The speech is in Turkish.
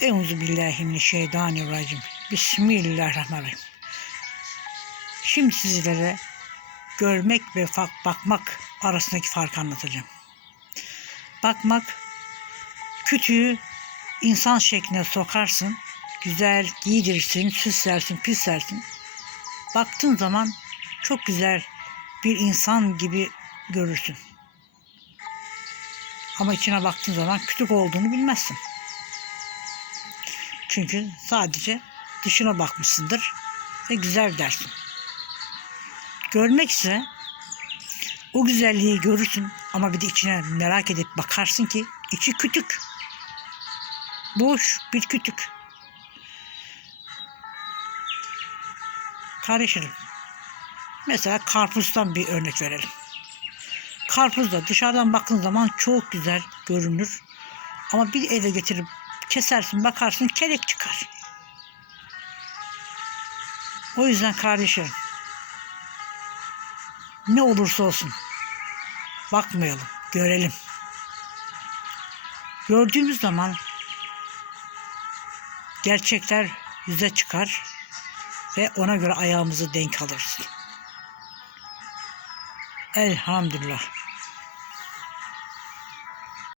Euzu billahi mineşşeytanirracim. Bismillahirrahmanirrahim. Şimdi sizlere görmek ve bakmak arasındaki farkı anlatacağım. Bakmak kütüğü insan şekline sokarsın, güzel giydirirsin, süslersin, püslersin. Baktığın zaman çok güzel bir insan gibi görürsün. Ama içine baktığın zaman kütük olduğunu bilmezsin. Çünkü sadece dışına bakmışsındır ve güzel dersin. Görmek ise o güzelliği görürsün ama bir de içine merak edip bakarsın ki içi kütük. Boş bir kütük. Kardeşlerim, mesela karpuzdan bir örnek verelim. Karpuz da dışarıdan baktığın zaman çok güzel görünür. Ama bir eve getirip kesersin bakarsın kelek çıkar. O yüzden kardeşim ne olursa olsun bakmayalım, görelim. Gördüğümüz zaman gerçekler yüze çıkar ve ona göre ayağımızı denk alırız. Elhamdülillah.